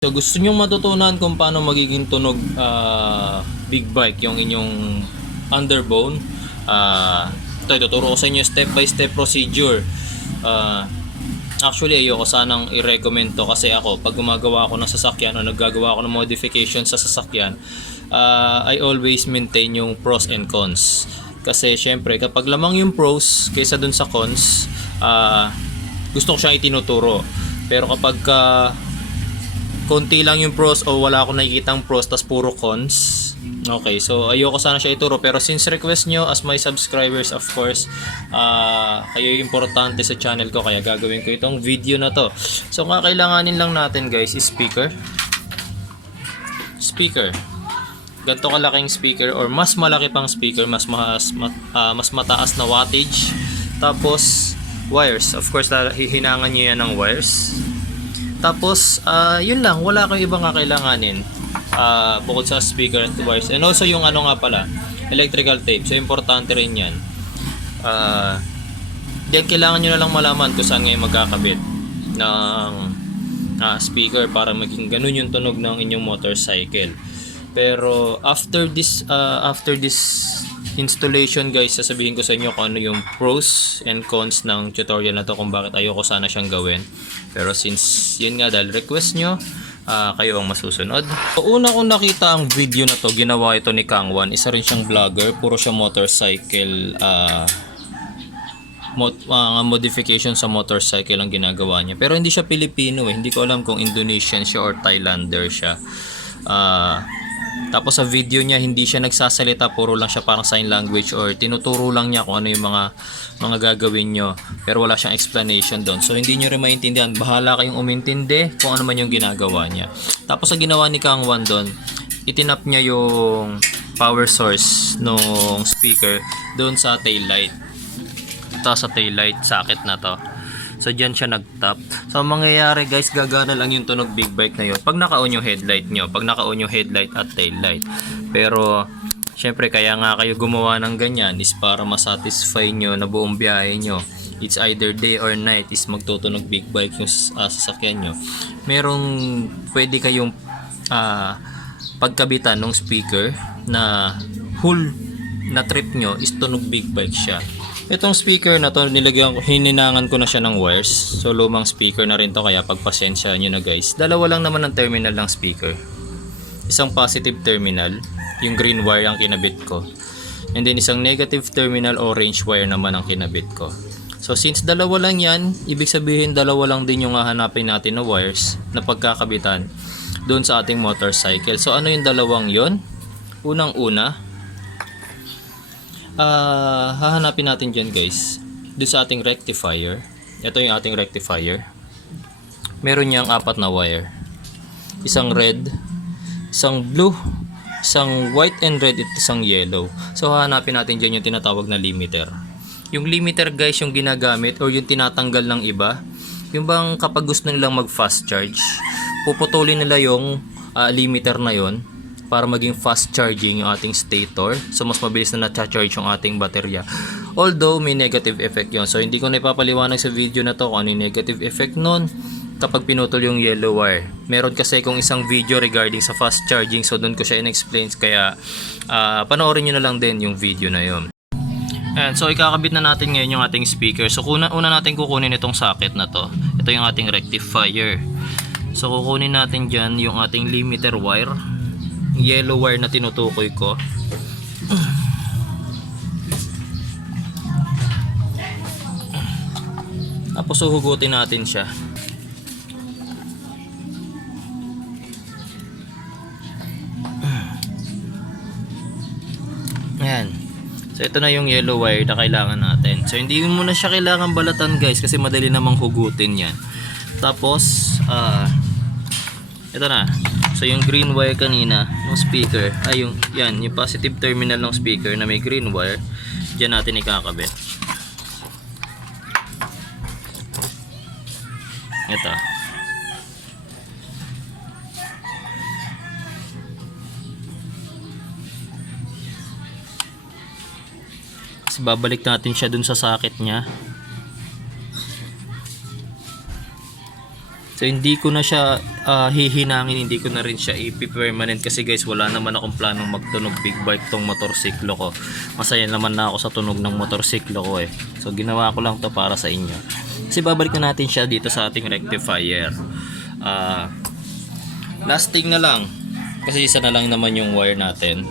So gusto nyong matutunan kung paano magiging tunog big bike yung inyong underbone. Ito ituturo ko sa inyo step by step procedure. Actually ayoko sanang i-recommend to kasi ako pag gumagawa ako ng sasakyan o naggagawa ako ng modification sa sasakyan, I always maintain yung pros and cons. Kasi syempre kapag lamang yung pros kaysa dun sa cons, gusto ko siya itinuturo. Pero kapag konti lang yung pros o wala akong nakikitang pros tas puro cons, okay, so ayoko sana siya ituro. Pero since request nyo as my subscribers, of course, kayo yung importante sa channel ko, kaya gagawin ko itong video na to. So kailanganin lang natin guys is speaker. Ganito kalaking speaker or mas malaki pang speaker, mas mataas na wattage. Tapos wires, of course hihinangan nyo yan ng wires. Tapos yun lang, wala kang ibang kakailanganin bukod sa speaker at wires. And also yung ano nga pala, electrical tape. So importante rin yan. Then kailangan nyo na lang malaman kung saan ngayon magkakabit ng speaker para maging ganun yung tunog ng inyong motorcycle. Pero after this installation guys, sasabihin ko sa inyo kung ano yung pros and cons ng tutorial na to, kung bakit ayoko sana siyang gawin. Pero since yun nga, dahil request nyo, kayo ang masusunod. So, una kong nakita ang video na to, ginawa ito ni Kangwan. Isa rin siyang vlogger, puro siya motorcycle modification sa motorcycle ang ginagawa niya. Pero hindi siya Pilipino hindi ko alam kung Indonesian siya or Thailander siya. Tapos sa video niya hindi siya nagsasalita, puro lang siya parang sign language or tinuturo lang niya kung ano yung mga gagawin nyo, pero wala siyang explanation doon. So hindi nyo rin maintindihan, bahala kayong umintindi kung ano man yung ginagawa niya. Tapos sa ginawa ni Kangwan doon, itinap niya yung power source nung speaker doon sa tail light. Ito sa tail light socket na to. So dyan siya nag-tap. So mangyayari guys, gagana lang yung tunog big bike na yun pag naka-on yung headlight nyo, pag naka-on yung headlight at tail light. Pero syempre kaya nga kayo gumawa ng ganyan is para masatisfy nyo na buong biyahe nyo, it's either day or night, is magtutunog big bike yung sasakyan nyo. Merong pwede kayong pagkabitan ng speaker na whole na trip nyo is tunog big bike siya. Itong speaker na to, hininangan ko na siya ng wires. So lumang speaker na rin to, kaya pagpasensya nyo na guys. Dalawa lang naman ang terminal ng speaker. Isang positive terminal, yung green wire ang kinabit ko. And then isang negative terminal, orange wire naman ang kinabit ko. So since dalawa lang yan, ibig sabihin dalawa lang din yung hahanapin natin na wires na pagkakabitan doon sa ating motorcycle. So ano yung dalawang yon? Unang-una, hahanapin natin dyan guys, doon sa ating rectifier. Ito yung ating rectifier. Meron niyang 4 na wire, isang red, isang blue, isang white and red, at isang yellow. So hahanapin natin dyan yung tinatawag na limiter. Yung limiter guys, yung ginagamit or yung tinatanggal ng iba, yung bang kapag gusto nilang mag fast charge, puputulin nila yung limiter na yon para maging fast charging yung ating stator. So mas mabilis na na-charge yung ating baterya. Although may negative effect yon. So hindi ko na ipapaliwanag sa video na to kung ano yung negative effect nun kapag pinutol yung yellow wire. Meron kasi kung isang video regarding sa fast charging, so doon ko siya in-explain. Kaya panoorin nyo na lang din yung video na yon. And so ikakabit na natin ngayon yung ating speaker. So una natin kukunin itong socket na to. Ito yung ating rectifier. So kukunin natin dyan yung ating limiter wire, yellow wire na tinutukoy ko. Tapos huhugutin natin siya. Ayan. So ito na yung yellow wire na kailangan natin. So hindi mo na siya kailangan balatan guys, kasi madali namang hugutin yan. Tapos ito na. So yung green wire kanina ng speaker, ay yung positive terminal ng speaker na may green wire, diyan natin ikakabit. Ito. Kasi babalik natin siya dun sa socket niya. So hindi ko na siya hihinangin, hindi ko na rin siya ipi-permanent kasi guys wala naman akong planong magtunog big bike tong motorsiklo ko. Masaya naman na ako sa tunog ng motorsiklo ko eh. So ginawa ko lang to para sa inyo. Kasi babalik na natin siya dito sa ating rectifier. Lasting na lang kasi isa na lang naman yung wire natin.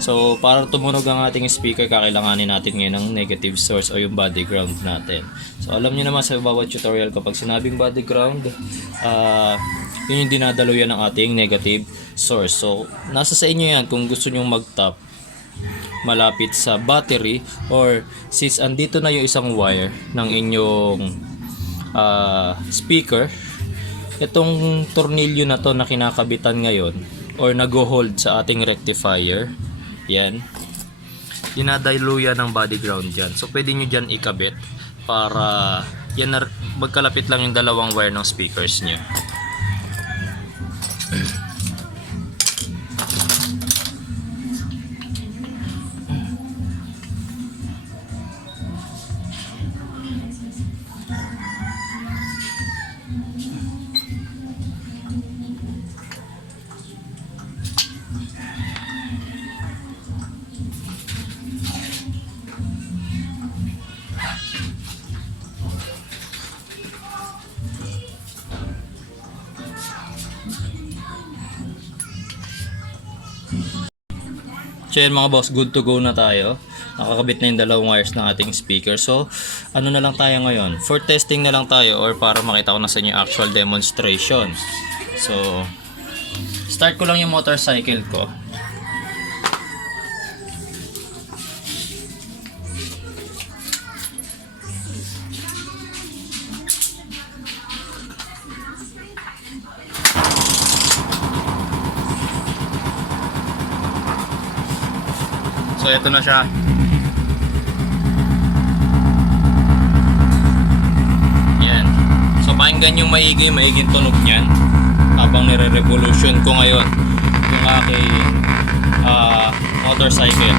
So para tumunog ang ating speaker, kakailanganin natin ngayon ng negative source o yung body ground natin. So alam niyo naman sa bawat tutorial kapag sinabing body ground, yun yung dinadaluyan ng ating negative source. So nasa sa inyo yan kung gusto nyong mag-tap malapit sa battery, or since andito na yung isang wire ng inyong speaker, itong tornilyo na to na kinakabitan ngayon or nag-hold sa ating rectifier, yan, dinadaluyan ng body ground dyan. So pwede nyo dyan ikabit para yan magkalapit lang yung dalawang wire ng speakers nyo. So yan mga boss, good to go na tayo. Nakakabit na yung dalawang wires ng ating speaker. So ano na lang tayo ngayon, for testing na lang tayo or para makita ko na sa inyo actual demonstration. So start ko lang yung motorcycle ko. So ito na siya. Yan. So pakinggan yung maiging tunog niyan habang nire-revolution ko ngayon yung aking motorcycle.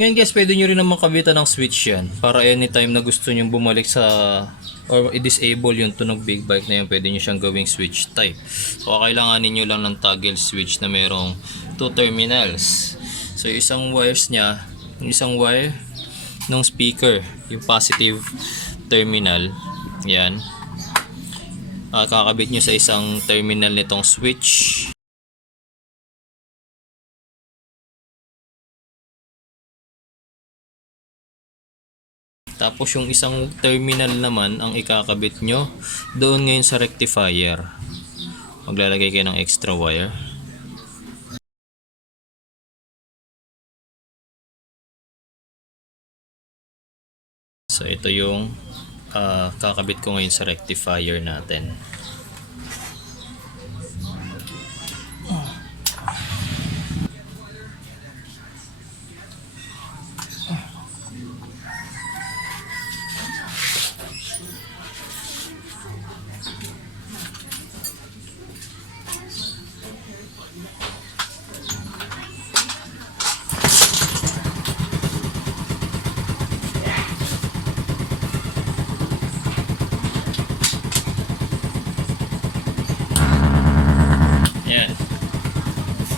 Ngayon guys, pwede nyo rin naman kabitan ng switch yan para anytime na gusto nyo bumalik sa or i-disable yung tunog big bike na yan, pwede nyo siyang gawing switch type. So kailanganin nyo lang ng toggle switch na merong 2 terminals. So yung isang wires nya, yung isang wire ng speaker, yung positive terminal, yan, kakabit nyo sa isang terminal nitong switch. Tapos yung isang terminal naman ang ikakabit nyo doon ngayon sa rectifier. Maglalagay kayo ng extra wire. So ito yung kakabit ko ngayon sa rectifier natin.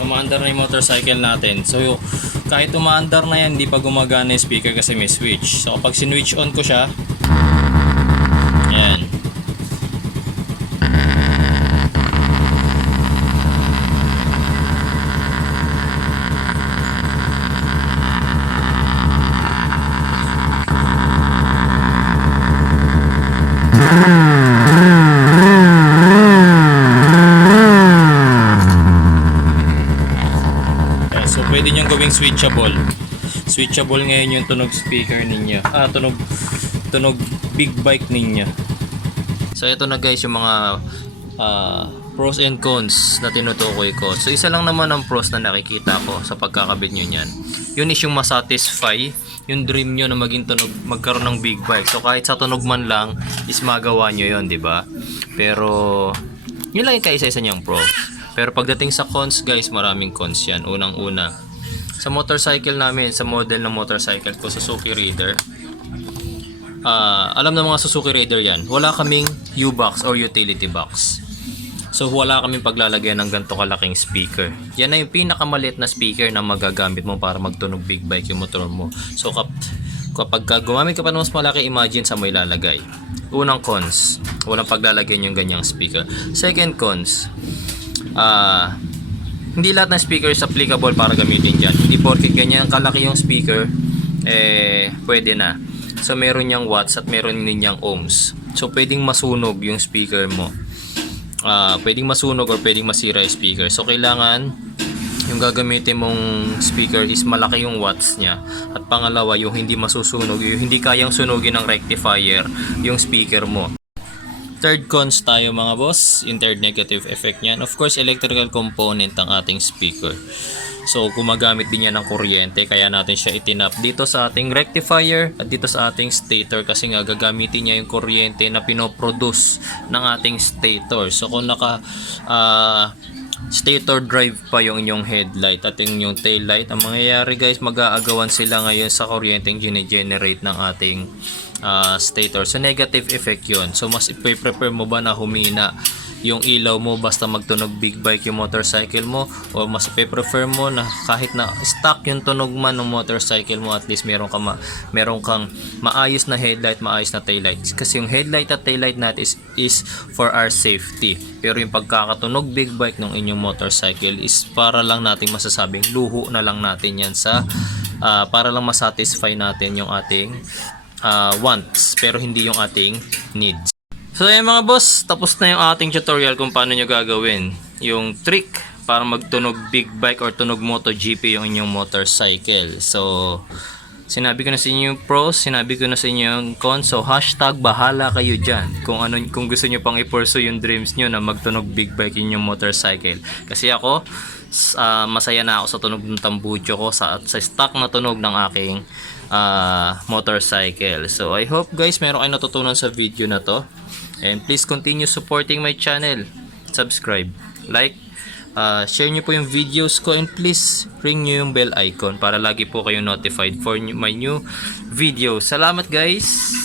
Umaandar na yung motorcycle natin. So kahit umaandar na yan, hindi pa gumagana yung speaker kasi may switch. So kapag sinwitch on ko siya, yan, pwede niyong gawing switchable. Switchable ngayon yung tunog speaker ninyo. Tunog magtunog big bike ninyo. So ito na guys yung mga pros and cons na tinutukoy ko. So isa lang naman ang pros na nakikita ko sa pagkakabit nyo niyan. Yun is yung masatisfy yung dream nyo na magkaroon ng big bike. So kahit sa tunog man lang is magawa nyo yun, di ba? Pero yun lang yung kaisa-isa niyang pros. Pero pagdating sa cons guys, maraming cons yan. Unang-una, sa motorcycle namin, sa model ng motorcycle ko, Suzuki Raider, alam ng mga Suzuki Raider yan, wala kaming U-box or utility box. So wala kaming paglalagyan ng ganito kalaking speaker. Yan na yung pinakamaliit na speaker na magagamit mo para magtunog big bike yung motor mo. So kapag gumamit ka pa ng mas malaki, imagine sa mo ilalagay. Unang cons, walang paglalagyan yung ganyang speaker. Second cons, hindi lahat ng speaker is applicable para gamitin dyan. Hindi porket ganyan kalaki yung speaker, pwede na. So meron niyang watts at meron din niyang ohms. So pwedeng masunog yung speaker mo. Pwedeng masunog or pwedeng masira yung speaker. So kailangan yung gagamitin mong speaker is malaki yung watts niya. At pangalawa, yung hindi masusunog, yung hindi kayang sunugin ng rectifier yung speaker mo. Third cons tayo mga boss, yung third negative effect niyan. Of course, electrical component ang ating speaker. So gumagamit din yan ng kuryente, kaya natin siya itinap dito sa ating rectifier at dito sa ating stator, kasi nga gagamitin niya yung kuryente na pinoproduce ng ating stator. So kung naka stator drive pa yung inyong headlight at yung inyong tail light, ang mangyayari guys, mag-aagawan sila ngayon sa kuryenteng gine-generate ng ating stator. So negative effect yun. So mas i-prefer mo ba na humina yung ilaw mo basta magtunog big bike yung motorcycle mo, o mas i-prefer mo na kahit na stock yung tunog man ng motorcycle mo, at least meron kang maayos na headlight, maayos na taillight? Kasi yung headlight at taillight natin is for our safety, pero yung pagkakatunog big bike ng inyong motorcycle is para lang nating masasabing luho na lang natin yan sa para lang masatisfy natin yung ating wants, pero hindi yung ating needs. So ayan mga boss, tapos na yung ating tutorial kung paano nyo gagawin yung trick para magtunog big bike or tunog MotoGP yung inyong motorcycle. So sinabi ko na sa inyo yung pros, sinabi ko na sa inyo yung cons. So hashtag bahala kayo dyan kung gusto nyo pang i-pursue yung dreams nyo na magtunog big bike yung inyong motorcycle. Kasi ako, masaya na ako sa tunog ng tambucho ko, sa stock na tunog ng aking motorcycle. So I hope guys meron kayong natutunan sa video na to, and please continue supporting my channel. Subscribe, like, share nyo po yung videos ko, and please ring nyo yung bell icon para lagi po kayong notified for my new video. Salamat guys!